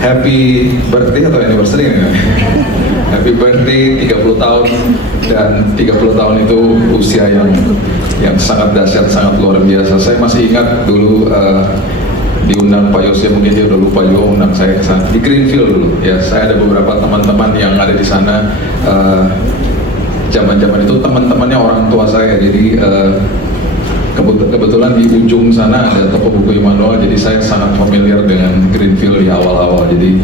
Happy birthday atau anniversary ya? Happy birthday 30 tahun. Dan 30 tahun itu usia yang sangat dahsyat, sangat luar biasa. Saya masih ingat dulu diundang Pak Yose, mungkin dia udah lupa juga undang saya ke sana di Greenfield dulu. Ya, saya ada beberapa teman-teman yang ada di sana. Zaman-zaman itu teman-temannya orang tua saya, jadi kebetulan di ujung sana ada toko buku Immanuel, jadi saya sangat familiar dengan Greenfield di awal-awal. Jadi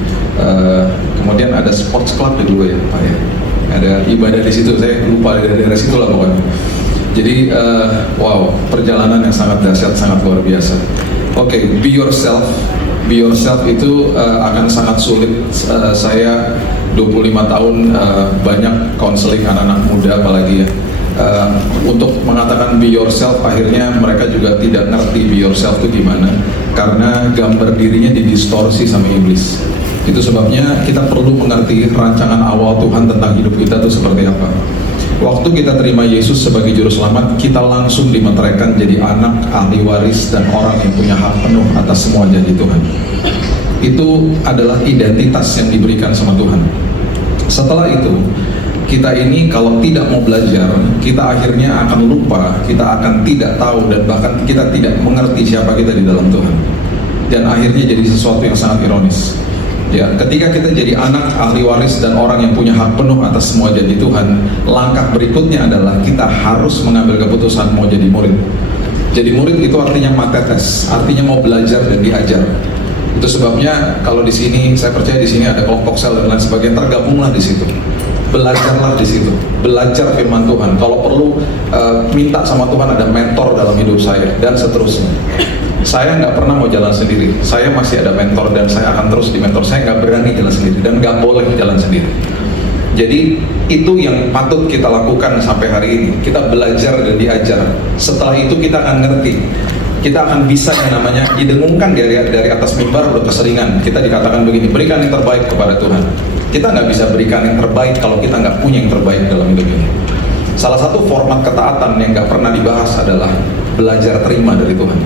kemudian ada sports club dulu ya Pak ya, ada ibadah di situ, saya lupa dari daerah situ lah pokoknya. Jadi wow, perjalanan yang sangat dahsyat, sangat luar biasa. Oke, be yourself. Be yourself itu akan sangat sulit. Saya 25 tahun banyak konseling anak-anak muda apalagi ya. Untuk mengatakan be yourself, akhirnya mereka juga tidak ngerti be yourself itu gimana, karena gambar dirinya didistorsi sama iblis. Itu sebabnya kita perlu mengerti rancangan awal Tuhan tentang hidup kita itu seperti apa. Waktu kita terima Yesus sebagai juru selamat, kita langsung dimeteraikan jadi anak, ahli waris, dan orang yang punya hak penuh atas semua janji Tuhan. Itu adalah identitas yang diberikan sama Tuhan. Setelah itu, kita ini kalau tidak mau belajar, kita akhirnya akan lupa, kita akan tidak tahu, dan bahkan kita tidak mengerti siapa kita di dalam Tuhan. Dan akhirnya jadi sesuatu yang sangat ironis. Ya, ketika kita jadi anak, ahli waris, dan orang yang punya hak penuh atas semua janji Tuhan, langkah berikutnya adalah kita harus mengambil keputusan mau jadi murid. Jadi murid itu artinya matetes, artinya mau belajar dan diajar. Itu sebabnya kalau di sini, saya percaya di sini ada kelompok sel dan lain sebagainya, tergabunglah di situ. Belajarlah di situ, belajar firman Tuhan. Kalau perlu minta sama Tuhan ada mentor dalam hidup saya dan seterusnya. Saya nggak pernah mau jalan sendiri. Saya masih ada mentor dan saya akan terus di mentor. Saya nggak berani jalan sendiri dan nggak boleh jalan sendiri. Jadi itu yang patut kita lakukan sampai hari ini. Kita belajar dan diajar. Setelah itu kita akan ngerti. Kita akan bisa yang namanya didengungkan dari atas mimbar udah keseringan. Kita dikatakan begini, berikan yang terbaik kepada Tuhan. Kita nggak bisa berikan yang terbaik kalau kita nggak punya yang terbaik dalam hidup ini. Salah satu format ketaatan yang nggak pernah dibahas adalah belajar terima dari Tuhan.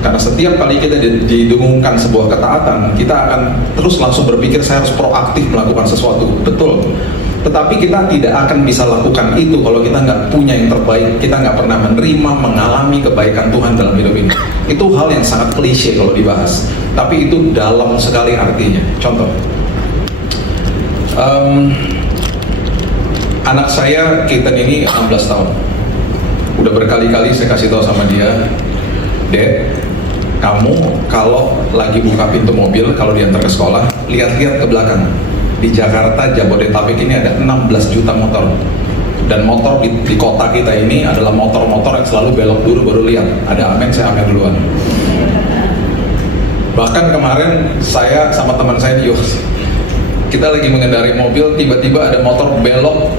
Karena setiap kali kita didengungkan sebuah ketaatan, kita akan terus langsung berpikir saya harus proaktif melakukan sesuatu. Betul. Tetapi kita tidak akan bisa lakukan itu kalau kita nggak punya yang terbaik. Kita nggak pernah menerima, mengalami kebaikan Tuhan dalam hidup ini. Itu hal yang sangat klise kalau dibahas. Tapi itu dalam sekali artinya. Contoh. Anak saya, Keaton ini 16 tahun. Udah berkali-kali saya kasih tahu sama dia, Dad, kamu kalau lagi buka pintu mobil, kalau diantar ke sekolah, lihat-lihat ke belakang. Di Jakarta, Jabodetabek ini ada 16 juta motor. Dan motor di kota kita ini adalah motor-motor yang selalu belok dulu baru lihat. Ada amin, saya amin duluan. Bahkan kemarin saya sama teman saya di Yos, kita lagi mengendarai mobil, tiba-tiba ada motor belok.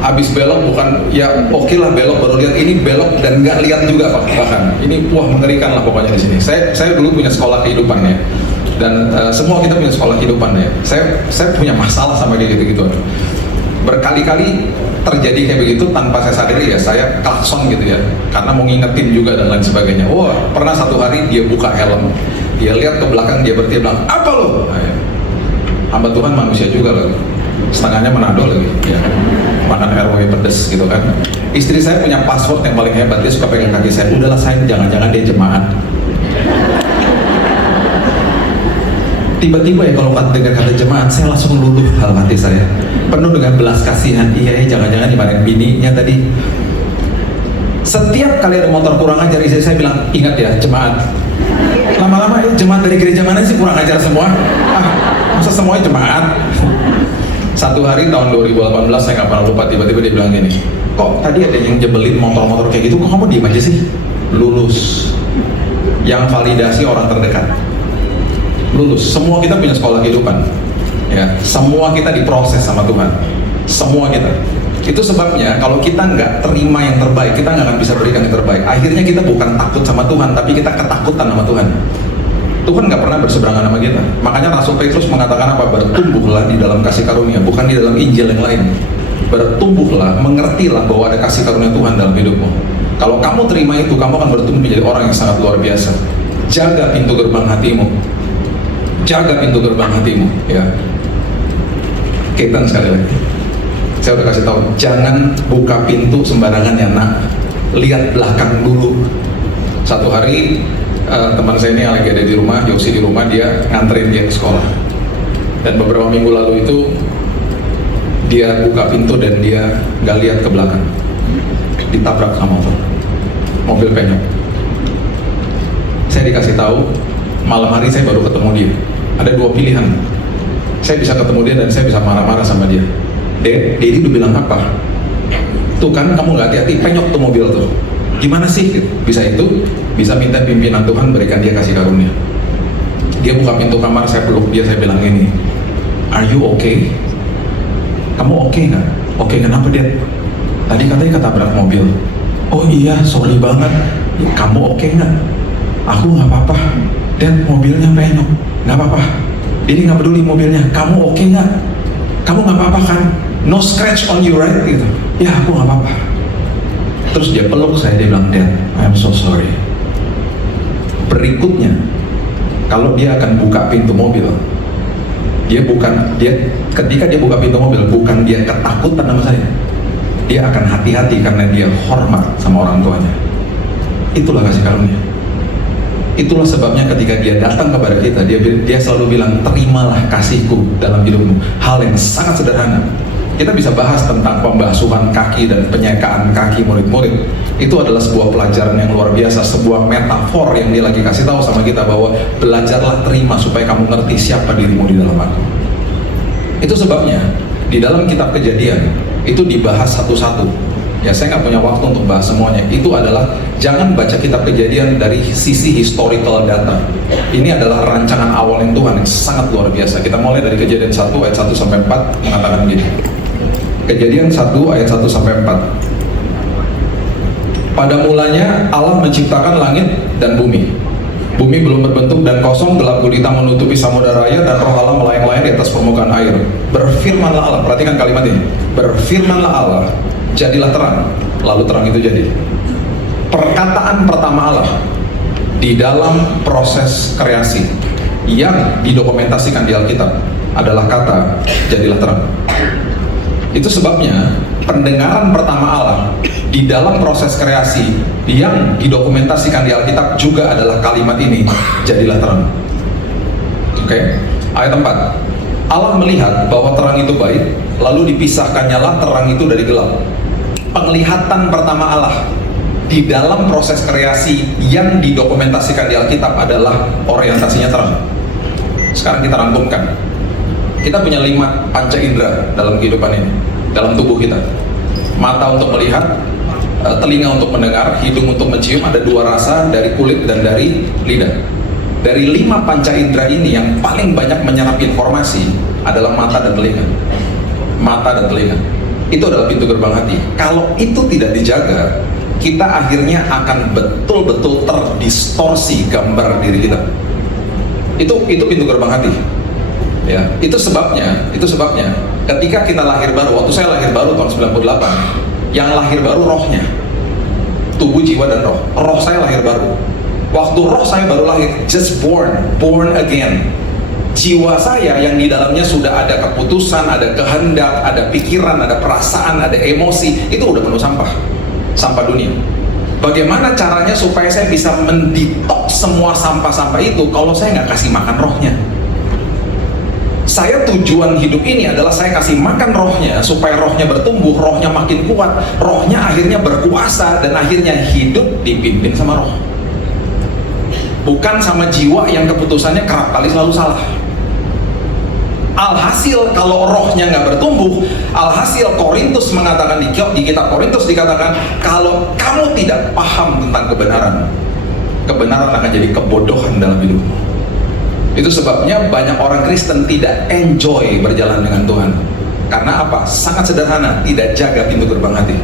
Abis belok bukan, ya oke lah belok baru lihat, ini belok dan nggak lihat juga bahkan. Ini wah mengerikan lah pokoknya di sini. Saya dulu punya sekolah kehidupan ya, dan semua kita punya sekolah kehidupan ya. Saya punya masalah sama kayak gitu-gitu. Berkali-kali terjadi kayak begitu tanpa saya sadari ya, saya klakson gitu ya, karena mau ngingetin juga dan lain sebagainya. Wah, pernah satu hari dia buka helm, dia lihat ke belakang, dia berhenti bilang, apa lo? Nah, ya. Hamba Tuhan manusia juga loh, setengahnya Manado lagi ya. Makan RW pedes gitu kan. Istri saya punya password yang paling hebat, dia suka pegang kaki saya. Udahlah sayang, jangan-jangan dia jemaat. Tiba-tiba ya kalau dengar kata jemaat, saya langsung luluh dalam hati saya, penuh dengan belas kasihan. Iya ya, jangan-jangan dimarahin bininya tadi. Setiap kali ada motor kurang ajar, istri saya bilang, ingat ya jemaat. Lama-lama ya jemaat dari gereja mana sih kurang ajar semua? Masa semuanya jemaat? Satu hari tahun 2018, saya nggak pernah lupa, tiba-tiba dia bilang gini, kok tadi ada yang jebelin motor-motor kayak gitu, kok kamu diem aja sih? Lulus. Yang validasi orang terdekat. Lulus. Semua kita punya sekolah kehidupan ya, semua kita diproses sama Tuhan, semua kita. Itu sebabnya kalau kita nggak terima yang terbaik, kita nggak akan bisa berikan yang terbaik. Akhirnya kita bukan takut sama Tuhan, tapi kita ketakutan sama Tuhan. Tuhan nggak pernah berseberangan sama kita. Makanya Rasul Petrus mengatakan apa? Bertumbuhlah di dalam kasih karunia, bukan di dalam Injil yang lain. Bertumbuhlah, mengertilah bahwa ada kasih karunia Tuhan dalam hidupmu. Kalau kamu terima itu, kamu akan bertumbuh menjadi orang yang sangat luar biasa. Jaga pintu gerbang hatimu. Jaga pintu gerbang hatimu, ya. Kaitan sekali lagi. Saya udah kasih tahu, jangan buka pintu sembarangan ya nak. Lihat belakang dulu. Satu hari teman saya ini yang lagi ada di rumah, Yosi di rumah, dia nganterin dia ke sekolah. Dan beberapa minggu lalu itu dia buka pintu dan dia nggak lihat ke belakang, ditabrak sama mobil penyok. Saya dikasih tahu malam hari saya baru ketemu dia. Ada dua pilihan, saya bisa ketemu dia dan saya bisa marah-marah sama dia. Dedi udah bilang apa? Tuh kan kamu nggak hati-hati, penyok tuh mobil tuh. Gimana sih? Bisa itu, bisa minta pimpinan Tuhan berikan dia kasih karunia. Dia buka pintu kamar, saya peluk dia, saya bilang ini, are you okay? Kamu oke nggak? Oke, kenapa dia? Tadi katanya ketabrak mobil. Oh iya, sorry banget. Kamu oke nggak? Aku nggak apa-apa. Dan mobilnya penyok, nggak apa-apa. Ini nggak peduli mobilnya. Kamu oke nggak? Kamu nggak apa-apa kan? No scratch on you, right? Gitu. Ya, aku nggak apa-apa. Terus dia peluk saya, dia bilang, Dad, I'm so sorry. Berikutnya, kalau dia akan buka pintu mobil, ketika dia buka pintu mobil, bukan dia ketakutan sama saya, dia akan hati-hati karena dia hormat sama orang tuanya. Itulah kasih karunia. Itulah sebabnya ketika dia datang kepada kita, dia selalu bilang, terimalah kasihku dalam hidupmu. Hal yang sangat sederhana. Kita bisa bahas tentang pembasuhan kaki dan penyekaan kaki murid-murid. Itu adalah sebuah pelajaran yang luar biasa, sebuah metafor yang dia lagi kasih tahu sama kita bahwa belajarlah terima supaya kamu ngerti siapa dirimu di dalam aku. Itu sebabnya di dalam kitab Kejadian itu dibahas satu-satu. Ya, saya nggak punya waktu untuk bahas semuanya. Itu adalah, jangan baca kitab Kejadian dari sisi historical data. Ini adalah rancangan awal yang Tuhan yang sangat luar biasa. Kita mulai dari Kejadian 1 ayat 1 sampai 4 mengatakan begini. Kejadian 1 ayat 1 sampai 4. Pada mulanya Allah menciptakan langit dan bumi. Bumi belum berbentuk dan kosong, gelap gulita menutupi samudera raya, dan roh Allah melayang-layang di atas permukaan air. Berfirmanlah Allah, perhatikan kalimat ini. Berfirmanlah Allah, jadilah terang, lalu terang itu jadi. Perkataan pertama Allah di dalam proses kreasi yang didokumentasikan di Alkitab adalah kata jadilah terang. Itu sebabnya pendengaran pertama Allah di dalam proses kreasi yang didokumentasikan di Alkitab juga adalah kalimat ini, jadilah terang. Oke, ayat 4. Allah melihat bahwa terang itu baik, lalu dipisahkannyalah terang itu dari gelap. Penglihatan pertama Allah di dalam proses kreasi yang didokumentasikan di Alkitab adalah orientasinya terang. Sekarang kita rangkumkan. Kita punya 5 panca indera dalam kehidupan ini, dalam tubuh kita. Mata untuk melihat, telinga untuk mendengar, hidung untuk mencium, ada 2 rasa dari kulit dan dari lidah. Dari 5 panca indera ini yang paling banyak menyerap informasi adalah mata dan telinga. Mata dan telinga. Itu adalah pintu gerbang hati. Kalau itu tidak dijaga, kita akhirnya akan betul-betul terdistorsi gambar diri kita. Itu pintu gerbang hati. Ya, itu sebabnya ketika kita lahir baru, waktu saya lahir baru tahun 98, yang lahir baru rohnya, tubuh, jiwa, dan roh. Roh saya lahir baru. Waktu roh saya baru lahir, just born again. Jiwa saya yang di dalamnya sudah ada keputusan, ada kehendak, ada pikiran, ada perasaan, ada emosi, itu udah penuh sampah dunia. Bagaimana caranya supaya saya bisa menditok semua sampah-sampah itu kalau saya nggak kasih makan rohnya? Saya tujuan hidup ini adalah saya kasih makan rohnya supaya rohnya bertumbuh, rohnya makin kuat, rohnya akhirnya berkuasa, dan akhirnya hidup dipimpin sama roh, bukan sama jiwa yang keputusannya kerap kali selalu salah. Alhasil kalau rohnya nggak bertumbuh, alhasil Korintus mengatakan di kitab Korintus dikatakan, kalau kamu tidak paham tentang kebenaran akan jadi kebodohan dalam hidupmu. Itu sebabnya banyak orang Kristen tidak enjoy berjalan dengan Tuhan. Karena apa? Sangat sederhana, tidak jaga pintu gerbang hati.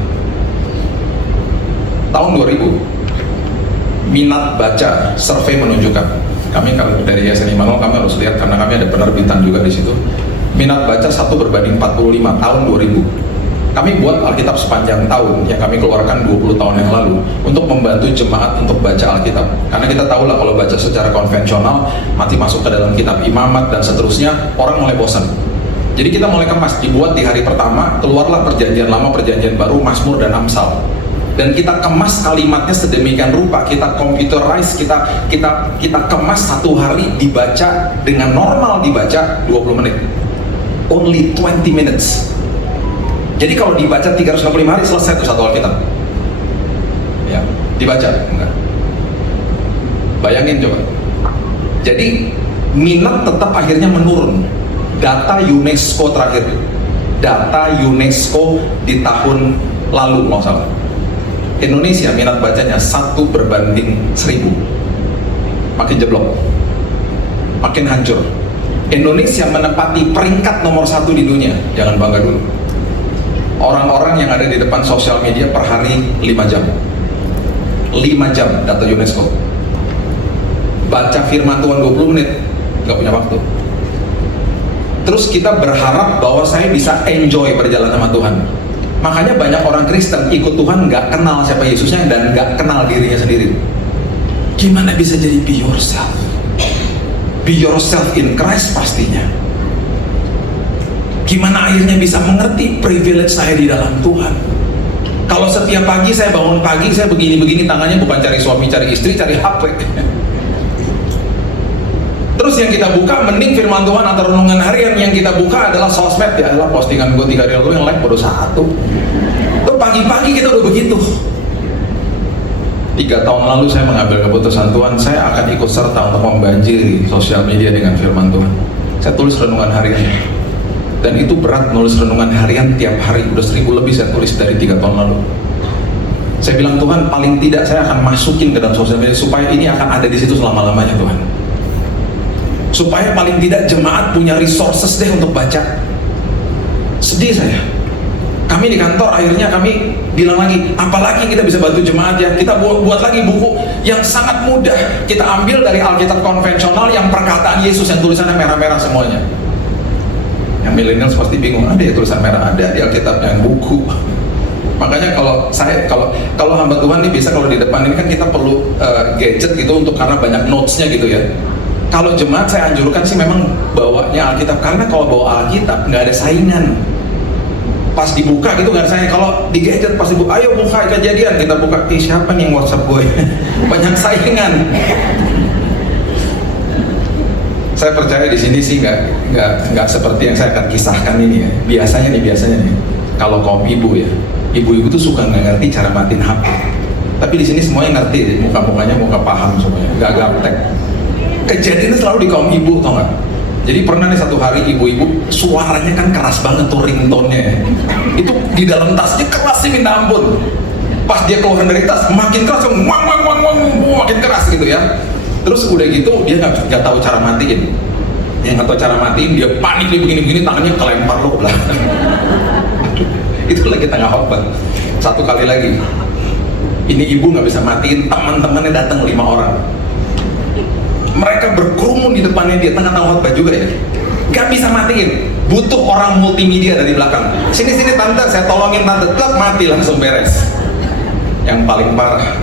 Tahun 2000, minat baca survei menunjukkan, kami kalau dari Yayasan Immanuel kami harus lihat karena kami ada penerbitan juga di situ. Minat baca 1:45 tahun 2000. Kami buat Alkitab sepanjang tahun yang kami keluarkan 20 tahun yang lalu untuk membantu jemaat untuk baca Alkitab. Karena kita tahu lah kalau baca secara konvensional, nanti masuk ke dalam kitab imamat dan seterusnya, orang mulai bosan. Jadi kita mulai kemas, dibuat di hari pertama, keluarlah perjanjian lama, perjanjian baru, Mazmur dan Amsal. Dan kita kemas kalimatnya sedemikian rupa, kita computerize, kita kemas satu hari dibaca dengan normal dibaca 20 menit. Only 20 minutes. Jadi kalau dibaca 365 hari selesai tuh satu Alkitab. Ya, dibaca enggak? Bayangin coba. Jadi minat tetap akhirnya menurun. Data UNESCO terakhir, data UNESCO di tahun lalu nggak salah, Indonesia minat bacanya 1/1000. Makin jeblok, makin hancur. Indonesia menempati peringkat nomor 1 di dunia. Jangan bangga dulu. Orang-orang yang ada di depan sosial media per hari 5 jam 5 jam data UNESCO. Baca firman Tuhan 20 menit nggak punya waktu. Terus kita berharap bahwa saya bisa enjoy berjalan sama Tuhan. Makanya banyak orang Kristen ikut Tuhan nggak kenal siapa Yesusnya dan nggak kenal dirinya sendiri. Gimana bisa jadi be yourself? Be yourself in Christ pastinya. Gimana akhirnya bisa mengerti privilege saya di dalam Tuhan? Kalau setiap pagi saya bangun pagi, saya begini-begini tangannya bukan cari suami, cari istri, cari HP. Terus yang kita buka, mending firman Tuhan atau renungan harian, yang kita buka adalah sosmed. Ya adalah postingan gue 3 hari lalu yang like baru 1. Tuh pagi-pagi kita udah begitu. 3 tahun lalu saya mengambil keputusan, Tuhan, saya akan ikut serta untuk membanjiri sosial media dengan firman Tuhan. Saya tulis renungan harian. Dan itu berat nulis renungan harian tiap hari, udah 1000 lebih saya tulis dari 3 tahun lalu. Saya bilang, Tuhan, paling tidak saya akan masukin ke dalam sosial media supaya ini akan ada di situ selama-lamanya, Tuhan. Supaya paling tidak jemaat punya resources deh untuk baca. Sedih saya. Kami di kantor akhirnya kami bilang lagi, apalagi kita bisa bantu jemaat ya, kita buat lagi buku yang sangat mudah. Kita ambil dari Alkitab konvensional yang perkataan Yesus yang tulisannya merah-merah semuanya. Yang milenial pasti bingung, ada ya tulisan merah, ada di Alkitab yang buku. Makanya kalau hamba Tuhan ini biasa kalau di depan ini kan kita perlu gadget gitu untuk karena banyak notesnya gitu ya. Kalau jemaat saya anjurkan sih memang bawanya Alkitab, karena kalau bawa Alkitab nggak ada saingan. Pas dibuka gitu nggak ada saingan. Kalau di gadget pas dibuka, ayo buka Kejadian, kita buka, siapa nih yang WhatsApp gue? Banyak saingan. Saya percaya di sini sih nggak seperti yang saya akan kisahkan ini ya. Biasanya nih, kalau kaum ibu ya, ibu-ibu tuh suka nggak ngerti cara matiin HP. Tapi di sini semuanya ngerti, muka-mukanya muka paham semuanya, nggak gaptek. Kejadiannya selalu di kaum ibu, tau nggak? Jadi pernah nih satu hari ibu-ibu suaranya kan keras banget tuh ringtone-nya ya. Itu di dalam tasnya keras sih minta ampun. Pas dia keluar dari tas makin keras, makin keras gitu ya. Terus udah gitu dia nggak tahu cara matiin. Yang nggak tahu cara matiin dia panik, dia begini-begini tangannya kelempar lo ke belakang. Itu lagi tengah khotbah. Satu kali lagi, ini ibu nggak bisa matiin, teman-temannya datang 5 orang. Mereka berkerumun di depannya dia, tengah-tengah khotbah juga ya. Nggak bisa matiin, butuh orang multimedia dari belakang. Sini tante, saya tolongin tante, tetap mati langsung beres. Yang paling parah,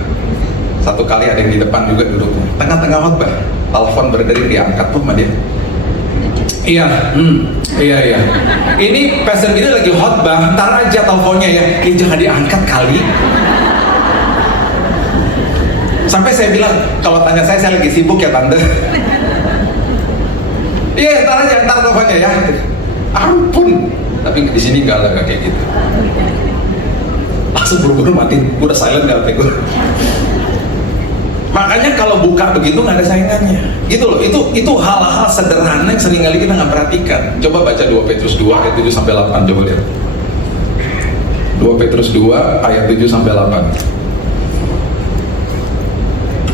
satu kali ada yang di depan juga duduknya, tengah-tengah khotbah, telepon berdering diangkat tuh sama dia. Iya. Ini pastor gini lagi khotbah, ntar aja teleponnya ya. Jangan diangkat kali. Sampai saya bilang, kalau tanya saya lagi sibuk ya tante. Iya, ntar aja, ntar teleponnya ya. Ampun. Tapi di sini nggak kayak gitu. Langsung buru-buru matiin, gue udah silent gak gue. Makanya kalau buka begitu nggak ada saingannya, gitu loh. Itu hal-hal sederhana yang seringkali kita nggak perhatikan. Coba baca 2 Petrus 2 ayat 7-8, coba lihat. 2 Petrus 2 ayat 7-8.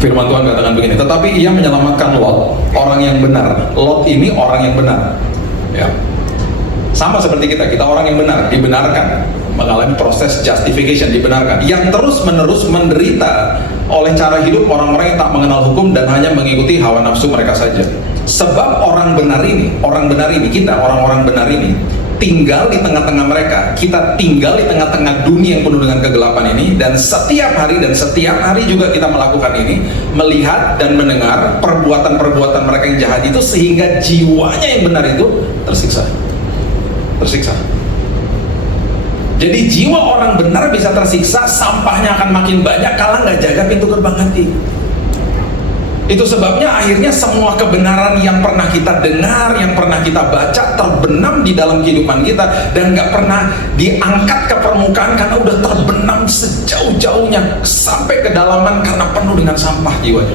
Firman Tuhan katakan begini, tetapi ia menyelamatkan Lot, orang yang benar. Lot ini orang yang benar, ya. Sama seperti kita orang yang benar, dibenarkan, mengalami proses justification, dibenarkan, yang terus-menerus menderita oleh cara hidup orang-orang yang tak mengenal hukum dan hanya mengikuti hawa nafsu mereka saja. Sebab orang benar ini kita, orang-orang benar ini tinggal di tengah-tengah mereka. Kita tinggal di tengah-tengah dunia yang penuh dengan kegelapan ini, dan setiap hari juga kita melakukan ini, melihat dan mendengar perbuatan-perbuatan mereka yang jahat itu, sehingga jiwanya yang benar itu tersiksa. Jadi jiwa orang benar bisa tersiksa, sampahnya akan makin banyak kalau nggak jaga pintu gerbang hati. Itu sebabnya akhirnya semua kebenaran yang pernah kita dengar, yang pernah kita baca, terbenam di dalam kehidupan kita, dan gak pernah diangkat ke permukaan karena udah terbenam sejauh-jauhnya sampai kedalaman karena penuh dengan sampah jiwanya.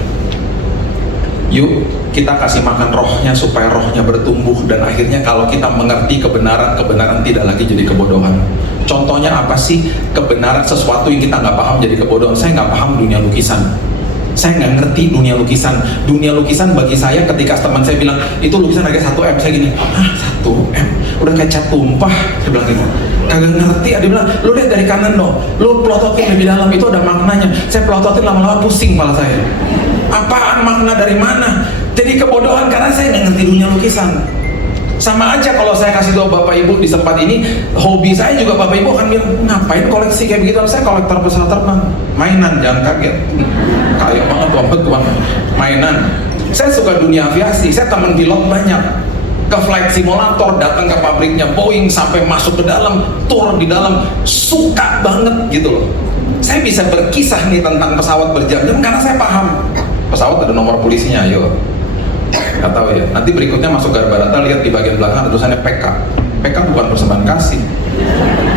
Yuk kita kasih makan rohnya supaya rohnya bertumbuh, dan akhirnya kalau kita mengerti kebenaran tidak lagi jadi kebodohan. Contohnya apa sih kebenaran? Sesuatu yang kita nggak paham jadi kebodohan. Saya nggak paham dunia lukisan, saya nggak ngerti dunia lukisan. Dunia lukisan bagi saya, ketika teman saya bilang itu lukisan harga 1M, saya gini, 1M? Udah kayak cat tumpah. Saya bilang gitu, kagak ngerti. Dia bilang, lu lihat dari kanan dong, lu pelototin lebih dalam, itu ada maknanya. Saya pelototin, lama-lama pusing kepala saya. Apaan makna, dari mana? Jadi kebodohan karena saya nggak ngerti dunia lukisan. Sama aja kalau saya kasih tahu Bapak Ibu di tempat ini, hobi saya juga, Bapak Ibu akan bilang, ngapain koleksi kayak begitu? Saya kolektor pesawat terbang, mainan, jangan kaget. Kaya banget tuan, mainan. Saya suka dunia aviasi, saya teman pilot banyak. Ke flight simulator, datang ke pabriknya Boeing, sampai masuk ke dalam, tur di dalam, suka banget gitu loh. Saya bisa berkisah nih tentang pesawat berjam-jam karena saya paham. Pesawat ada nomor polisinya, ayo. Nggak tahu ya, nanti berikutnya masuk Garbarata, lihat di bagian belakang ada tulisannya PK. PK bukan persembahan kasih,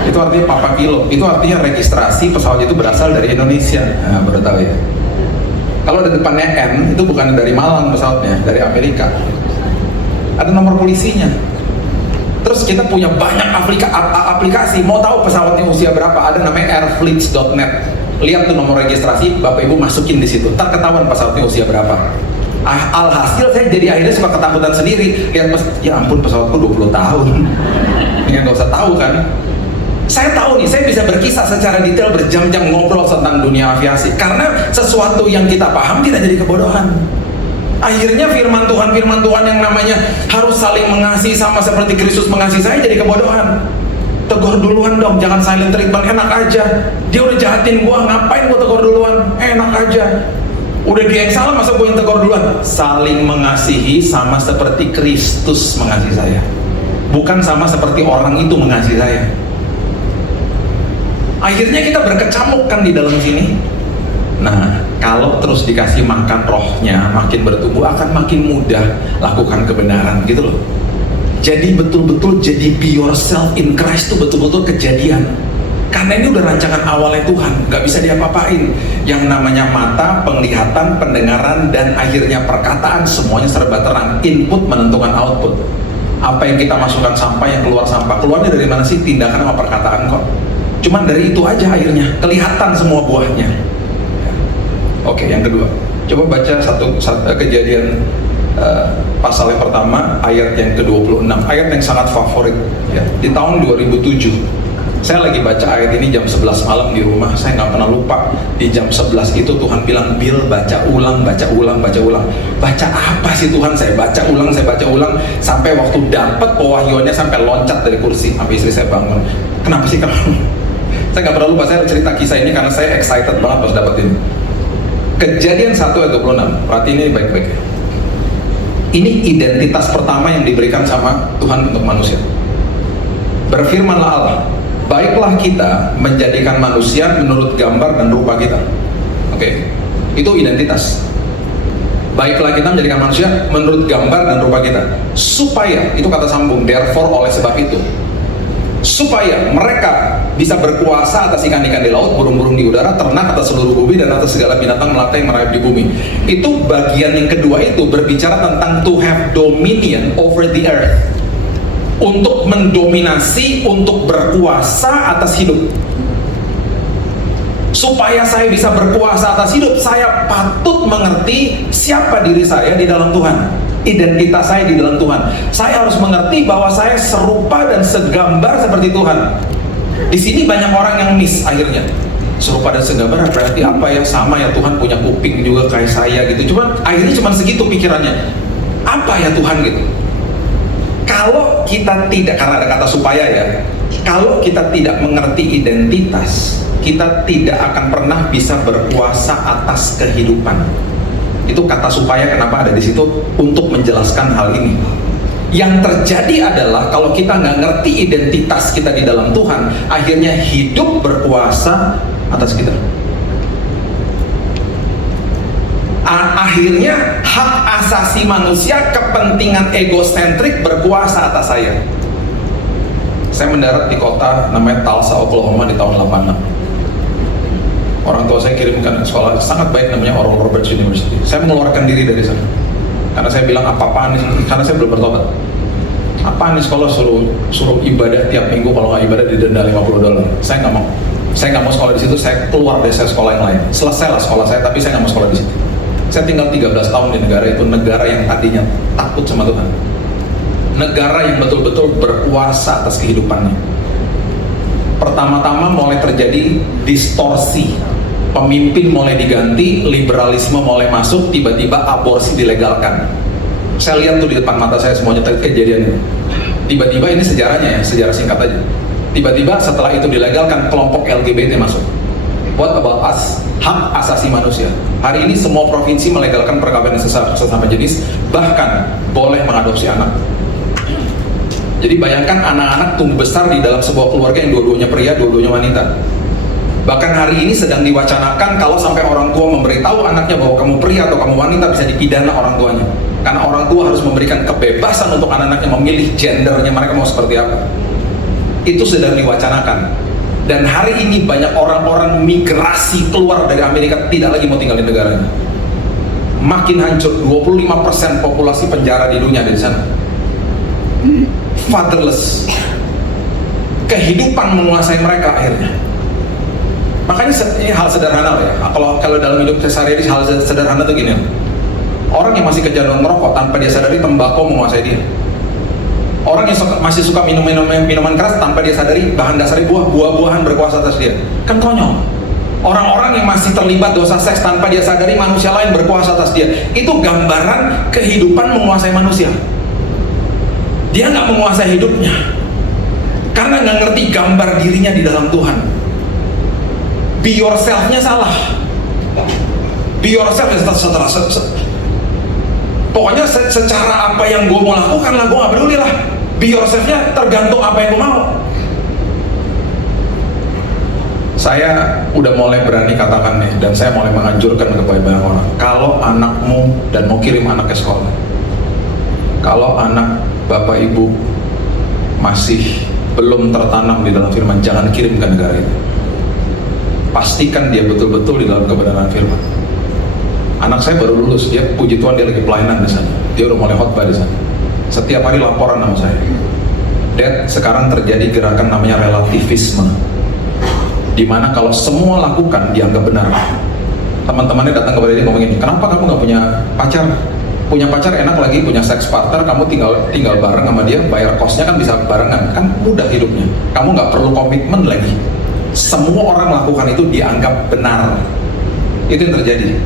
itu artinya Papa Kilo, itu artinya registrasi pesawat itu berasal dari Indonesia. Nah, baru tahu ya. Kalau ada depannya M, itu bukan dari Malang pesawatnya, dari Amerika. Ada nomor polisinya. Terus kita punya banyak aplikasi, mau tahu pesawatnya usia berapa, ada namanya airfleets.net. Lihat tuh nomor registrasi, Bapak Ibu masukin di situ, tak ketahuan pesawatnya usia berapa. Alhasil saya jadi akhirnya suka ketakutan sendiri. Lihat, ya ampun, pesawatku 20 tahun. Ya nggak usah tahu kan. Saya tahu nih, saya bisa berkisah secara detail berjam-jam ngobrol tentang dunia aviasi, karena sesuatu yang kita paham tidak jadi kebodohan. Akhirnya firman Tuhan yang namanya harus saling mengasihi sama seperti Kristus mengasihi saya jadi kebodohan. Tegur duluan dong, jangan silent treatment. Enak aja, dia udah jahatin gua, ngapain gua tegur duluan? Enak aja. Udah dia yang salah, masa gue yang tegur duluan? Saling mengasihi sama seperti Kristus mengasihi saya, bukan sama seperti orang itu mengasihi saya. Akhirnya kita berkecamuk kan di dalam sini. Nah, kalau terus dikasih makan rohnya, makin bertumbuh, akan makin mudah lakukan kebenaran gitu loh. Jadi betul-betul jadi be yourself in Christ itu betul-betul kejadian. Karena ini udah rancangan awalnya Tuhan, nggak bisa diapa-apain. Yang namanya mata, penglihatan, pendengaran, dan akhirnya perkataan, semuanya serba terang. Input menentukan output. Apa yang kita masukkan sampah, yang keluar sampah. Keluarnya dari mana sih? Tindakan sama perkataan kok. Cuman dari itu aja akhirnya, kelihatan semua buahnya. Oke, yang kedua, coba baca satu Kejadian pasal yang pertama, ayat yang ke-26, ayat yang sangat favorit ya. Di tahun 2007 saya lagi baca ayat ini jam 11 malam di rumah. Saya nggak pernah lupa, di jam 11 itu Tuhan bilang, Bill, baca ulang. Baca apa sih Tuhan? Saya baca ulang, sampai waktu dapat pewahyuannya sampai loncat dari kursi, sampai istri saya bangun. Kenapa sih kamu? Saya nggak pernah lupa, saya cerita kisah ini karena saya excited banget pas dapet ini. Kejadian 1 ayat 26, perhatiin ini baik-baik. Ini identitas pertama yang diberikan sama Tuhan untuk manusia. Berfirmanlah Allah, baiklah kita menjadikan manusia menurut gambar dan rupa kita. Oke, itu identitas. Baiklah kita menjadikan manusia menurut gambar dan rupa kita, supaya, itu kata sambung, therefore, oleh sebab itu, supaya mereka bisa berkuasa atas ikan-ikan di laut, burung-burung di udara, ternak atas seluruh bumi, dan atas segala binatang melata yang merayap di bumi. Itu bagian yang kedua, itu berbicara tentang to have dominion over the earth. Untuk mendominasi, untuk berkuasa atas hidup. Supaya saya bisa berkuasa atas hidup, saya patut mengerti siapa diri saya di dalam Tuhan, identitas saya di dalam Tuhan. Saya harus mengerti bahwa saya serupa dan segambar seperti Tuhan. Di sini banyak orang yang miss akhirnya. Serupa dan segambar berarti apa ya? Sama ya, Tuhan punya kuping juga kayak saya gitu. Akhirnya cuma segitu pikirannya. Apa ya Tuhan gitu? Kalau kita tidak, karena ada kata supaya ya, kalau kita tidak mengerti identitas, kita tidak akan pernah bisa berkuasa atas kehidupan. Itu kata supaya kenapa ada di situ, untuk menjelaskan hal ini. Yang terjadi adalah kalau kita nggak ngerti identitas kita di dalam Tuhan, akhirnya hidup berkuasa atas kita. Akhirnya hak asasi manusia, kepentingan egosentrik berkuasa atas saya. Saya mendarat di kota namanya Tulsa, Oklahoma di tahun 86. Orang tua saya kirimkan ke sekolah sangat baik namanya Oral Roberts University. Saya mengeluarkan diri dari sana karena saya bilang apa-apaan nih, karena saya belum bertobat. Apaan nih sekolah suruh ibadah tiap minggu, kalau nggak ibadah didenda $50. Saya nggak mau. Saya nggak mau sekolah di situ. Saya keluar dari sekolah yang lain. Selesailah sekolah saya, tapi saya nggak mau sekolah di situ. Saya tinggal 13 tahun di negara itu, negara yang tadinya takut sama Tuhan, negara yang betul-betul berkuasa atas kehidupannya. Pertama-tama mulai terjadi distorsi, pemimpin mulai diganti, liberalisme mulai masuk, tiba-tiba aborsi dilegalkan. Saya lihat tuh di depan mata saya semuanya kejadian ini. Tiba-tiba ini sejarahnya ya, sejarah singkat aja. Tiba-tiba setelah itu dilegalkan, kelompok LGBT masuk. What about us? Hak asasi manusia. Hari ini semua provinsi melegalkan perkawinan sesama jenis, bahkan boleh mengadopsi anak. Jadi bayangkan anak-anak tumbuh besar di dalam sebuah keluarga yang dua-duanya pria, dua-duanya wanita. Bahkan hari ini sedang diwacanakan kalau sampai orang tua memberitahu anaknya bahwa kamu pria atau kamu wanita, bisa dipidana orang tuanya. Karena orang tua harus memberikan kebebasan untuk anak-anaknya memilih gendernya, mereka mau seperti apa. Itu sedang diwacanakan. Dan hari ini banyak orang-orang migrasi keluar dari Amerika, tidak lagi mau tinggal di negaranya. Makin hancur, 25% populasi penjara di dunia ada di sana. Fatherless. Kehidupan menguasai mereka akhirnya. Makanya ini hal sederhana ya. Kalau dalam hidup sehari-hari hal sederhana tuh gini. Orang yang masih kecanduan merokok, tanpa dia sadari tembakau menguasai dia. Orang yang masih suka minuman keras, tanpa dia sadari bahan dasarnya buah-buahan berkuasa atas dia. Kan konyol. Orang-orang yang masih terlibat dosa seks, tanpa dia sadari manusia lain berkuasa atas dia. Itu gambaran kehidupan menguasai manusia. Dia nggak menguasai hidupnya karena nggak ngerti gambar dirinya di dalam Tuhan. Be yourself-nya salah. Be yourself pokoknya secara apa yang gue mau lakukan lah, gue gak peduli lah. Be yourself-nya tergantung apa yang gue mau. Saya udah mulai berani katakan nih, dan saya mulai menganjurkan kepada banyak orang, kalau anakmu dan mau kirim anak ke sekolah, kalau anak bapak ibu masih belum tertanam di dalam firman, jangan kirim ke negara itu. Pastikan dia betul-betul di dalam kebenaran firman. Anak saya baru lulus, dia puji Tuhan dia lagi pelayanan di sana. Dia udah mulai khotbah di sana. Setiap hari laporan sama saya. Dad, sekarang terjadi gerakan namanya relativisme, dimana kalau semua lakukan dianggap benar. Teman-temannya datang kepada dia ngomongin, kenapa kamu nggak punya pacar? Punya pacar enak lagi, punya sex partner, kamu tinggal bareng sama dia, bayar kosnya kan bisa barengan, kan mudah hidupnya. Kamu nggak perlu komitmen lagi. Semua orang melakukan itu dianggap benar. Itu yang terjadi.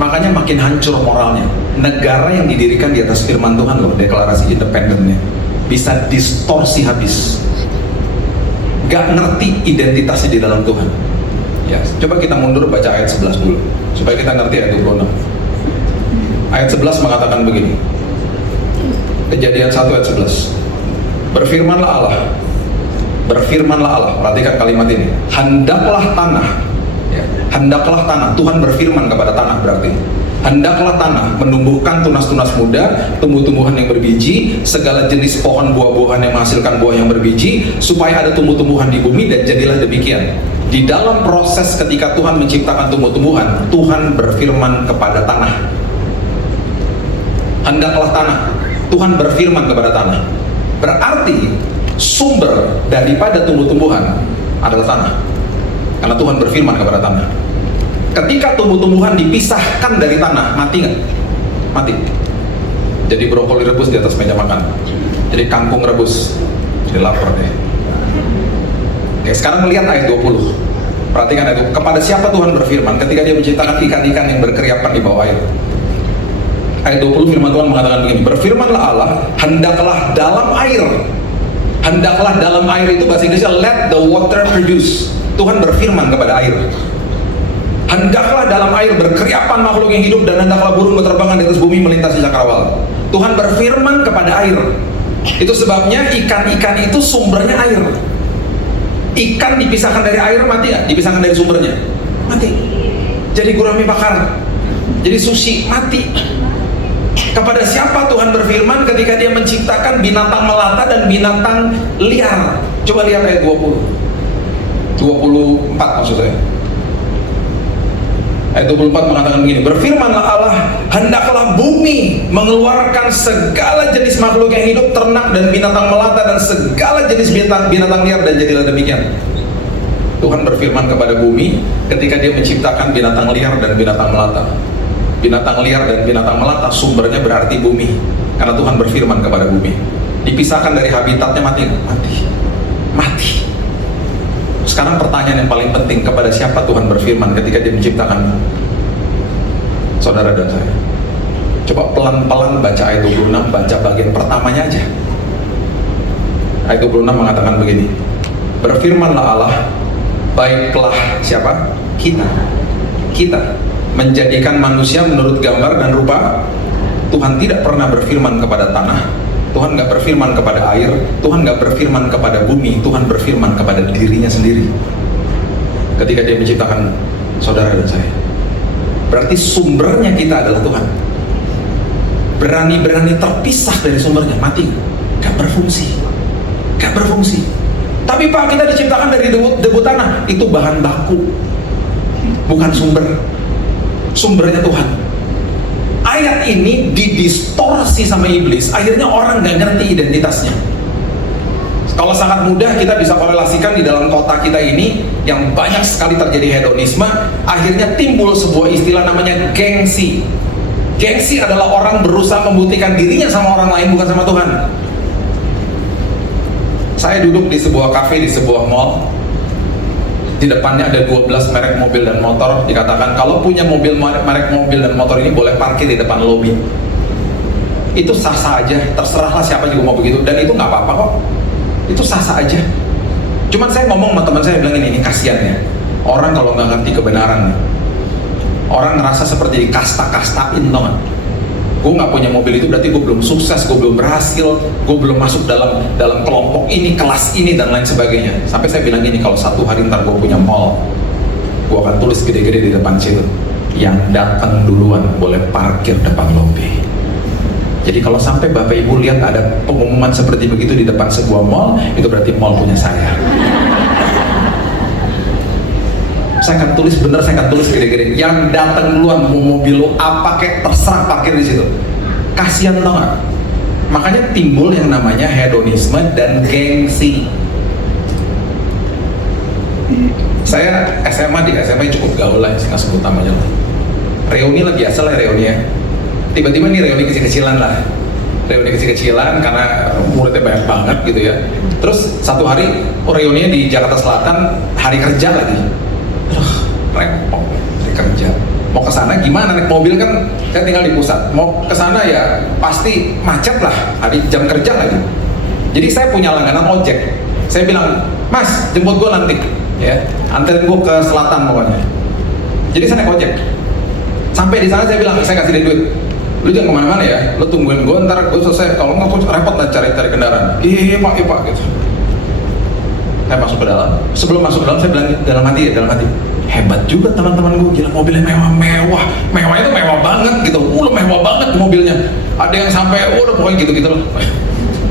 Makanya makin hancur moralnya. Negara yang didirikan di atas firman Tuhan loh, deklarasi independennya, bisa distorsi habis. Gak ngerti identitasnya di dalam Tuhan. Ya, coba kita mundur baca ayat 11 dulu, supaya kita ngerti ayat 26. Ayat 11 mengatakan begini. Kejadian 1 ayat 11. Berfirmanlah Allah. Berfirmanlah Allah, perhatikan kalimat ini. Hendaklah tanah, ya, hendaklah tanah, Tuhan berfirman kepada tanah berarti. Hendaklah tanah menumbuhkan tunas-tunas muda, tumbuh-tumbuhan yang berbiji, segala jenis pohon buah-buahan yang menghasilkan buah yang berbiji, supaya ada tumbuh-tumbuhan di bumi, dan jadilah demikian. Di dalam proses ketika Tuhan menciptakan tumbuh-tumbuhan, Tuhan berfirman kepada tanah. Hendaklah tanah, Tuhan berfirman kepada tanah. Berarti sumber daripada tumbuh-tumbuhan adalah tanah, karena Tuhan berfirman kepada tanah. Ketika tumbuh-tumbuhan dipisahkan dari tanah, mati nggak? Mati. Jadi brokoli rebus di atas meja makan, jadi kangkung rebus, jadi lapar deh. Oke, sekarang melihat ayat 20. Perhatikan itu. Kepada siapa Tuhan berfirman ketika dia menciptakan ikan-ikan yang berkeriapan di bawah air? Ayat 20 firman Tuhan mengatakan begini, berfirmanlah Allah, hendaklah dalam air. Hendaklah dalam air itu bahasa Inggrisnya let the water produce. Tuhan berfirman kepada air. Hendaklah dalam air berkeriapan makhluk yang hidup, dan hendaklah burung berterbangan di atas bumi melintasi cakrawala. Tuhan berfirman kepada air. Itu sebabnya ikan-ikan itu sumbernya air. Ikan dipisahkan dari air mati nggak? Dipisahkan dari sumbernya mati. Jadi gurame bakar, jadi sushi, mati. Kepada siapa Tuhan berfirman ketika Dia menciptakan binatang melata dan binatang liar? Coba lihat ayat 24 maksud saya. Ayat 24 mengatakan begini, berfirmanlah Allah, hendaklah bumi mengeluarkan segala jenis makhluk yang hidup, ternak dan binatang melata dan segala jenis binatang liar, dan jadilah demikian. Tuhan berfirman kepada bumi ketika Dia menciptakan binatang liar dan binatang melata. Binatang liar dan binatang melata sumbernya berarti bumi, karena Tuhan berfirman kepada bumi. Dipisahkan dari habitatnya mati. Sekarang pertanyaan yang paling penting, kepada siapa Tuhan berfirman ketika Dia menciptakan saudara dan saya? Coba pelan-pelan baca ayat 26, baca bagian pertamanya aja. Ayat 26 mengatakan begini, berfirmanlah Allah, baiklah siapa? Kita menjadikan manusia menurut gambar dan rupa. Tuhan tidak pernah berfirman kepada tanah, Tuhan nggak berfirman kepada air, Tuhan nggak berfirman kepada bumi, Tuhan berfirman kepada dirinya sendiri ketika Dia menciptakan saudara dan saya. Berarti sumbernya kita adalah Tuhan. Berani-berani terpisah dari sumbernya, mati, nggak berfungsi. Tapi Pak, kita diciptakan dari debu tanah, itu bahan baku, bukan sumber. Sumbernya Tuhan. Ayat ini didistorsi sama iblis, akhirnya orang nggak ngerti identitasnya. Kalau sangat mudah kita bisa korelasikan di dalam kota kita ini yang banyak sekali terjadi hedonisme, akhirnya timbul sebuah istilah namanya gengsi. Gengsi adalah orang berusaha membuktikan dirinya sama orang lain, bukan sama Tuhan. Saya duduk di sebuah kafe, di sebuah mall. Di depannya ada 12 merek mobil dan motor. Dikatakan kalau punya merek mobil dan motor ini boleh parkir di depan lobi. Itu sah-sah aja, terserahlah siapa juga mau begitu. Dan itu nggak apa-apa kok. Itu sah-sah aja. Cuman saya ngomong sama teman saya, bilang ini kasihan ya. Orang kalau nggak ngerti kebenaran, orang ngerasa seperti dikasta-kastain, tau nggak? Gue nggak punya mobil itu berarti gue belum sukses, gue belum berhasil, gue belum masuk dalam kelompok ini, kelas ini, dan lain sebagainya. Sampai saya bilang gini, kalau satu hari ntar gue punya mall, gue akan tulis gede-gede di depan situ, yang datang duluan boleh parkir depan lobi. Jadi kalau sampai Bapak Ibu lihat ada pengumuman seperti begitu di depan sebuah mall, itu berarti mall punya saya. Saya akan tulis bener, saya akan tulis gede-gede, yang datang duluan mau mobil lo apa kek, terserah parkir di situ. Kasihan tau gak? Makanya timbul yang namanya hedonisme dan gengsi. Saya SMA, di SMA cukup gaul lah, saya nggak sebut namanya lah. Reuni lah, biasa lah reuni ya. Tiba-tiba nih reuni kecil-kecilan lah. Reuni kecil-kecilan karena muridnya banyak banget gitu ya. Terus satu hari reuninya di Jakarta Selatan, hari kerja lagi. Repot dari kerja. Mau ke sana gimana, naik mobil kan, saya tinggal di pusat. Mau ke sana ya pasti macet lah, hari jam kerja lagi. Jadi saya punya langganan ojek. Saya bilang, "Mas, jemput gue nanti." Ya, anterin gue ke selatan pokoknya. Jadi saya naik ojek. Sampai di sana saya bilang, "Saya kasih dia duit. Lu jangan kemana-mana ya, lu tungguin gue, ntar gue selesai. Kalau nggak, gue repot lah cari kendaraan." Iya pak gitu. Saya masuk ke dalam. Sebelum masuk ke dalam, saya bilang dalam hati, hebat juga teman-teman gue, gila mobilnya mewah. Mewah itu mewah banget gitu. Mewah banget mobilnya. Ada yang sampai udah pokoknya gitu-gitu loh.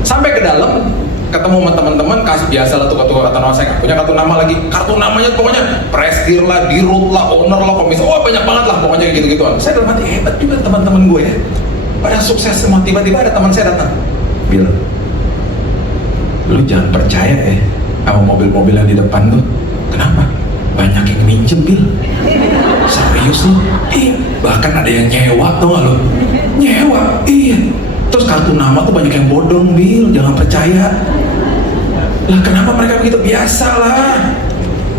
Sampai ke dalam, ketemu sama teman-teman, kasih biasa lah tuh kartu nama, saya nggak punya kartu nama lagi. Kartu namanya pokoknya Prestir lah, Dirut lah, Owner lah, Komisi. Banyak banget lah pokoknya gitu-gituan. Saya dalam hati, hebat juga teman-teman gue ya. Pada sukses semua. Tiba-tiba ada teman saya datang, bilang, "Lu jangan percaya ya sama mobil-mobil yang di depan tuh." "Kenapa?" "Banyak yang minjem, Bil." "Serius lu?" "Iya." "Bahkan ada yang nyewa, tau gak lu?" "Nyewa?" "Iya." "Terus kartu nama tuh banyak yang bodong, Bil, jangan percaya." Lah kenapa mereka begitu? Biasalah,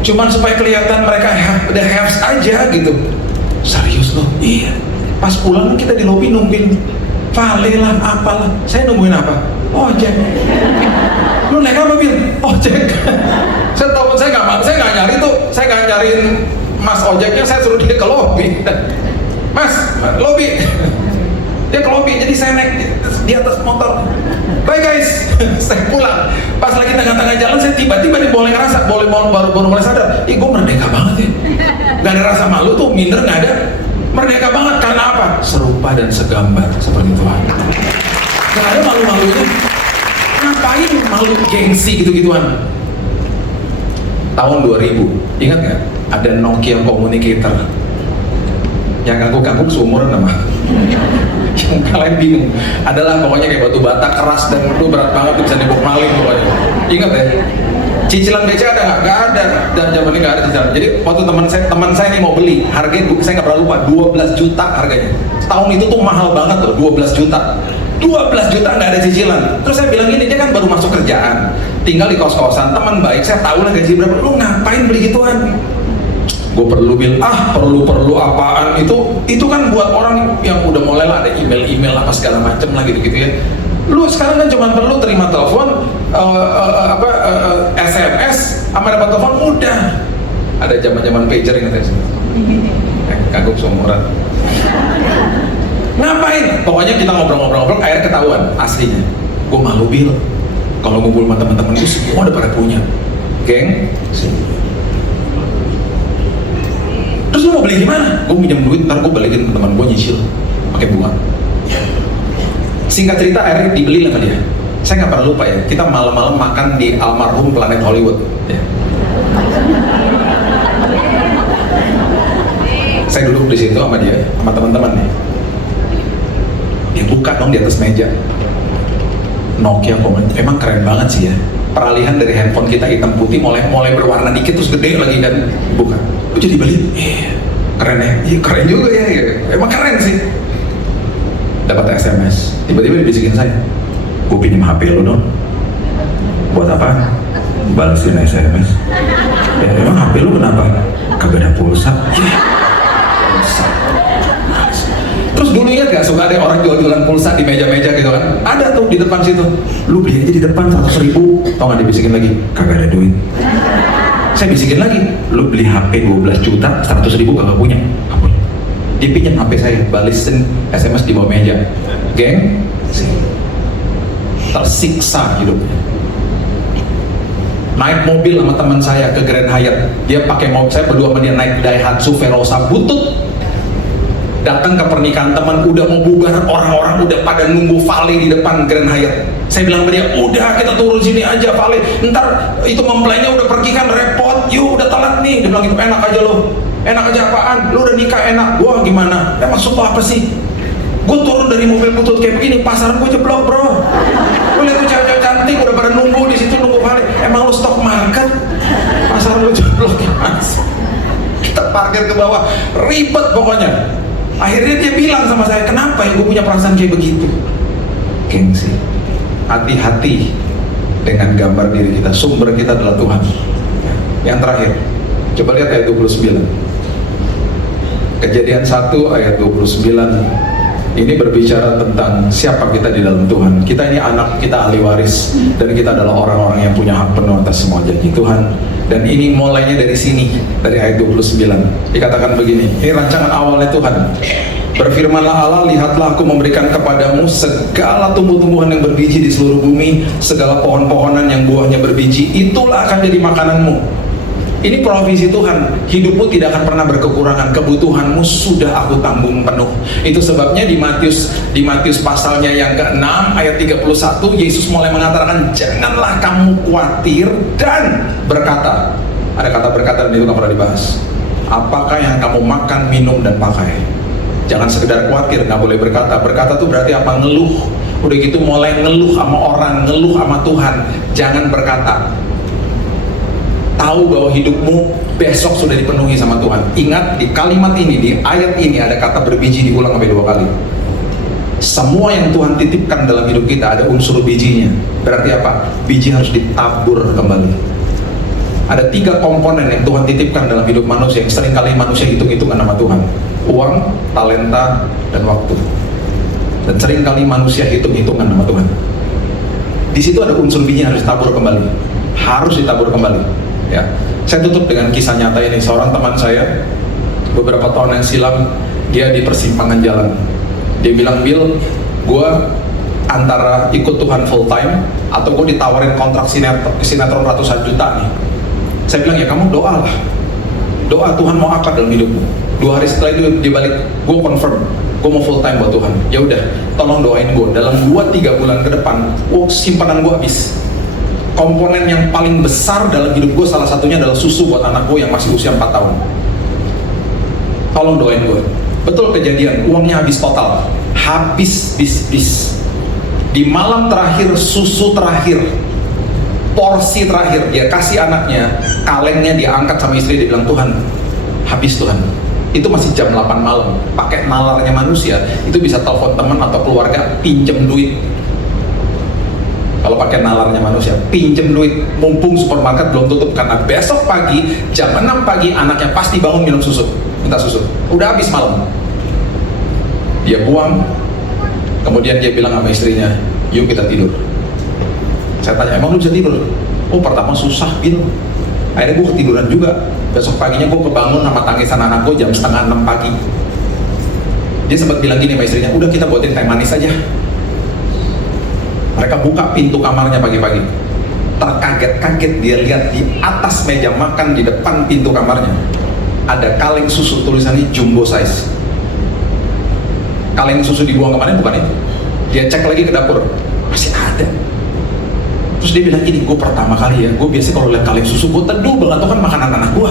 cuman supaya kelihatan mereka the haves aja gitu. "Serius lu?" "Iya." Pas pulang kita di lobi nungguin vale lah, apalah. Saya nungguin apa? Ojek. Lu naik apa, Bil? Ojek. Saya tahu, saya nggak nyari tuh, saya nggak nyariin mas ojeknya, saya suruh dia ke lobi. Mas, lobi. Dia ke lobi, jadi saya naik di atas motor. Bye guys, saya pulang. Pas lagi tengah-tengah jalan, saya tiba-tiba nih boleh ngerasa, baru mulai sadar, ih gue merdeka banget ya. Gak ada rasa malu tuh, minder gak ada. Merdeka banget, karena apa? Serupa dan segambar seperti Tuhan. Gak ada malu-malunya. Ngapain malu gengsi gitu-gituan? Tahun 2000, ingat gak? Ada Nokia Communicator yang ganggu-ganggu seumuran nama. Yang kalian bingung adalah pokoknya kayak batu bata keras dan itu berat banget, bisa dibawa maling pokoknya. Ingat ya, cicilan BC ada nggak? Nggak ada, dan zaman ini nggak ada cicilan. Jadi waktu teman saya ini mau beli, harganya saya nggak pernah lupa, 12 juta harganya. Tahun itu tuh mahal banget tuh, 12 juta 12 juta nggak ada cicilan. Terus saya bilang gini, dia kan baru masuk kerjaan, tinggal di kos-kosan, teman baik, saya tahu lah gaji berapa. Lu ngapain beli gituan? Gue perlu perlu apaan, itu kan buat orang yang udah mulai lah ada email apa segala macem lah gitu ya. Lu sekarang kan cuma perlu terima telepon, SMS sama dapat telepon udah. Ada zaman pager ingat ya? Kagum seumuran. Ngapain? Pokoknya kita ngobrol-ngobrol akhirnya ketahuan aslinya. Gue malu, Bil, kalau ngumpul sama teman-teman itu semua udah pada punya, geng. Terus lu mau beli gimana? Gue minjem duit, ntar gue balikin ke teman gue nyicil pakai bunga. Singkat cerita akhirnya dibeli sama dia. Saya nggak pernah lupa ya, kita malam-malam makan di almarhum Planet Hollywood ya. Saya duduk di situ sama dia, sama teman-teman nih. Dia buka dong di atas meja Nokia Communicator, emang keren banget sih ya. Peralihan dari handphone kita hitam putih mulai berwarna dikit terus gede lagi kan, buka. Gue jadi beli, keren ya, iya keren juga ya, emang keren sih. Dapat SMS, tiba-tiba dibisikin saya, gue pinjam HP lu dong. Buat apa? Balesin SMS. Ya emang HP lu kenapa? Kagak ada pulsa. Pulsa. Terus dulu ingat gak suka ada orang jual-jualan pulsa di meja-meja gitu kan? Ada tuh di depan situ. Lu beli aja di depan 100.000. Tau gak dibisikin lagi? Kagak ada duit. Saya bisikin lagi, lu beli HP 12 juta, 100.000 kagak punya. Dia pinjam HP saya, balesin SMS di bawah meja. Geng, tersiksa hidupnya. Naik mobil sama teman saya ke Grand Hyatt, dia pakai mobil, saya berdua sama dia naik Daihatsu Velosa butut. Datang ke pernikahan teman, udah mau bubar, orang-orang udah pada nunggu Vale di depan Grand Hyatt. Saya bilang sama dia, udah kita turun sini aja Vale, ntar itu mempelainya udah pergi kan repot, yuk udah telat nih. Dia bilang gitu, enak aja lo, enak aja apaan, lo udah nikah enak, gua gimana? Maksud lo apa sih? Gue turun dari mobil butut kayak begini, pasaran gue jeblok bro. Lo lihat tuh cewek-cewek cantik udah pada nunggu di situ, nunggu Vale. Emang lo stok market? Pasaran lo jeblok ya mas. Kita parkir ke bawah, ribet pokoknya. Akhirnya dia bilang sama saya, kenapa ya gue punya perasaan kayak begitu? Gengsi. Hati-hati dengan gambar diri kita, sumber kita adalah Tuhan. Yang terakhir, coba lihat ayat 29. Kejadian 1 ayat 29. Ini berbicara tentang siapa kita di dalam Tuhan. Kita ini anak, kita ahli waris, dan kita adalah orang-orang yang punya hak penuh atas semua janji Tuhan. Dan ini mulainya dari sini, dari ayat 29. Dikatakan begini, ini rancangan awalnya Tuhan. Berfirmanlah Allah, lihatlah aku memberikan kepadamu segala tumbuh-tumbuhan yang berbiji di seluruh bumi, segala pohon-pohonan yang buahnya berbiji, itulah akan jadi makananmu. Ini provisi Tuhan, hidupmu tidak akan pernah berkekurangan, kebutuhanmu sudah aku tanggung penuh. Itu sebabnya di Matius pasalnya yang ke-6 ayat 31, Yesus mulai mengatakan, janganlah kamu khawatir dan berkata. Ada kata berkata dan itu nggak pernah dibahas. Apakah yang kamu makan, minum, dan pakai? Jangan sekedar khawatir, nggak boleh berkata. Berkata tuh berarti apa? Ngeluh. Udah gitu mulai ngeluh sama orang, ngeluh sama Tuhan. Jangan berkata. Tahu bahwa hidupmu besok sudah dipenuhi sama Tuhan. Ingat di kalimat ini, di ayat ini ada kata berbiji diulang sampai 2 kali. Semua yang Tuhan titipkan dalam hidup kita ada unsur bijinya. Berarti apa? Biji harus ditabur kembali. Ada 3 komponen yang Tuhan titipkan dalam hidup manusia yang seringkali manusia hitung-hitungan sama Tuhan. uang, talenta, dan waktu. Dan seringkali manusia hitung-hitungan sama Tuhan. Di situ ada unsur biji yang harus ditabur kembali, harus ditabur kembali. Ya, saya tutup dengan kisah nyata ini. Seorang teman saya beberapa tahun yang silam, dia di persimpangan jalan. Dia bilang, Bill, gue antara ikut Tuhan full time atau gue ditawarin kontrak sinetron ratusan juta nih. Saya bilang, ya kamu doa lah, doa Tuhan mau apa dalam hidupmu. 2 hari setelah itu dia balik, gue confirm, gue mau full time buat Tuhan. Ya udah, tolong doain gue. Dalam 2-3 bulan ke depan, simpanan gue habis. Komponen yang paling besar dalam hidup gue salah satunya adalah susu buat anak gue yang masih usia 4 tahun. Tolong doain gue. Betul kejadian, uangnya habis total, habis bis. Di malam terakhir, susu terakhir, porsi terakhir dia kasih anaknya, kalengnya dia angkat sama istri, dia bilang, Tuhan, habis Tuhan. Itu masih jam 8 malam, pakai nalarnya manusia, itu bisa telepon teman atau keluarga, pinjem duit. Kalau pakai nalarnya manusia, pinjem duit, mumpung supermarket belum tutup, karena besok pagi, jam 6 pagi, anaknya pasti bangun minum susu, minta susu. Udah habis malam. Dia buang, kemudian dia bilang sama istrinya, yuk kita tidur. Saya tanya, emang lu bisa tidur? Oh, pertama susah, Bill. Akhirnya gue ketiduran juga. Besok paginya gue kebangun sama tangisan anak gue jam 5:30 pagi. Dia sempat bilang gini sama istrinya, udah kita buatin teh manis aja. Mereka buka pintu kamarnya pagi-pagi. Terkaget-kaget dia lihat di atas meja makan di depan pintu kamarnya ada kaleng susu, tulisannya jumbo size. Kaleng susu dibuang kemana? Bukan itu. Dia cek lagi ke dapur, masih ada. Terus dia bilang, ini gue pertama kali ya, gue biasa kalau lihat kaleng susu gue teduh banget, tuh kan makanan anak gue.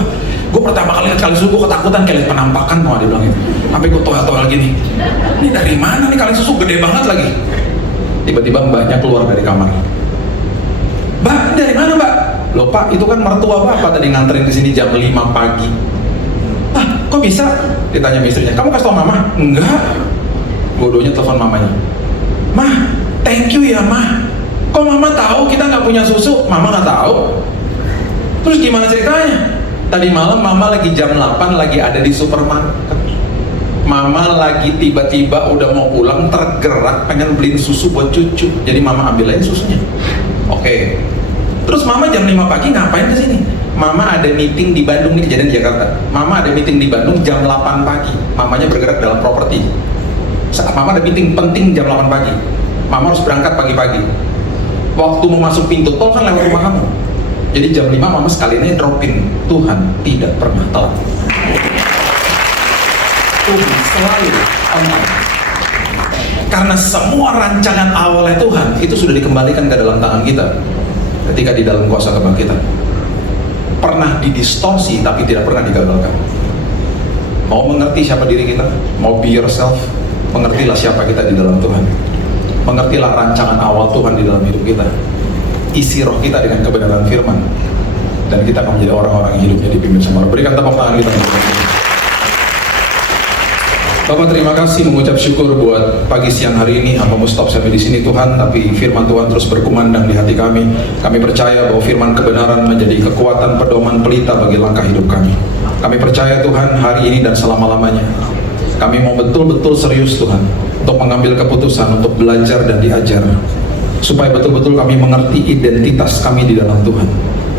Gue pertama kali lihat kaleng susu, gue ketakutan kayak lihat penampakan, mau dia bilang gitu. Sampai gue toel-toel gini, ini dari mana nih kaleng susu, gede banget lagi. Tiba-tiba mbaknya keluar dari kamar. Mbak, dari mana mbak? Loh pak, itu kan mertua bapak tadi nganterin ke sini jam 5 pagi. Ah, kok bisa? Ditanya sama istrinya, kamu kasih tau mama? Enggak. Bodohnya telepon mamanya. Mah, thank you ya mah. Kok mama tahu kita nggak punya susu? Mama nggak tahu. Terus gimana ceritanya? Tadi malam mama lagi jam 8 lagi ada di supermarket. Mama lagi tiba-tiba udah mau pulang, tergerak pengen beliin susu buat cucu. Jadi mama ambil aja susunya. Oke. Terus mama jam 5 pagi ngapain ke sini? Mama ada meeting di Bandung, nih kejadian di Jakarta. Mama ada meeting di Bandung jam 8 pagi. Mamanya bergerak dalam properti. Saat mama ada meeting penting jam 8 pagi. Mama harus berangkat pagi-pagi. Waktu mau masuk pintu tol kan lewat rumah kamu. Jadi jam 5 mama sekalian dropin, Tuhan tidak pernah telat. Tuhan selalu on time. Karena semua rancangan awalnya Tuhan itu sudah dikembalikan ke dalam tangan kita ketika di dalam kuasa kebangkitan. Pernah didistorsi tapi tidak pernah digagalkan. Mau mengerti siapa diri kita, mau be yourself, mengertilah siapa kita di dalam Tuhan. Mengertilah rancangan awal Tuhan di dalam hidup kita. Isi roh kita dengan kebenaran firman, dan kita akan menjadi orang-orang yang hidupnya dipimpin sama Allah. Berikan tepuk tangan kita. Bapak, terima kasih, mengucap syukur buat pagi siang hari ini. Hamba-Mu stop sampai di sini Tuhan, tapi firman Tuhan terus berkumandang di hati kami. Kami percaya bahwa firman kebenaran menjadi kekuatan pedoman pelita bagi langkah hidup kami. Kami percaya Tuhan, hari ini dan selama-lamanya kami mau betul-betul serius Tuhan untuk mengambil keputusan, untuk belajar dan diajar, supaya betul-betul kami mengerti identitas kami di dalam Tuhan.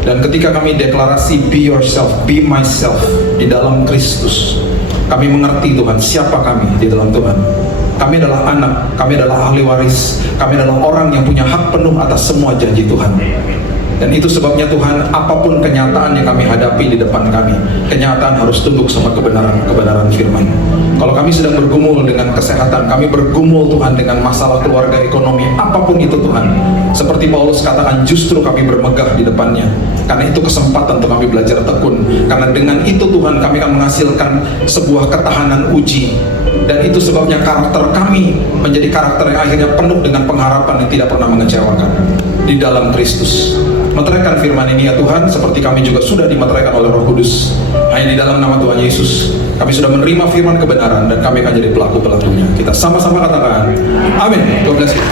Dan ketika kami deklarasi be yourself, be myself di dalam Kristus, kami mengerti Tuhan siapa kami di dalam Tuhan. Kami adalah anak, kami adalah ahli waris, kami adalah orang yang punya hak penuh atas semua janji Tuhan. Dan itu sebabnya Tuhan, apapun kenyataan yang kami hadapi di depan kami, kenyataan harus tunduk sama kebenaran firman. Kalau kami sedang bergumul dengan kesehatan, kami bergumul Tuhan dengan masalah keluarga, ekonomi, apapun itu Tuhan, seperti Paulus katakan, justru kami bermegah di depannya, karena itu kesempatan untuk kami belajar tekun. Karena dengan itu Tuhan, kami akan menghasilkan sebuah ketahanan uji. Dan itu sebabnya karakter kami menjadi karakter yang akhirnya penuh dengan pengharapan yang tidak pernah mengecewakan di dalam Kristus. Meteraikan firman ini ya Tuhan, seperti kami juga sudah dimeteraikan oleh Roh Kudus. Hanya di dalam nama Tuhan Yesus kami sudah menerima firman kebenaran, dan kami akan jadi pelaku-pelakunya. Kita sama-sama katakan amin. God bless you.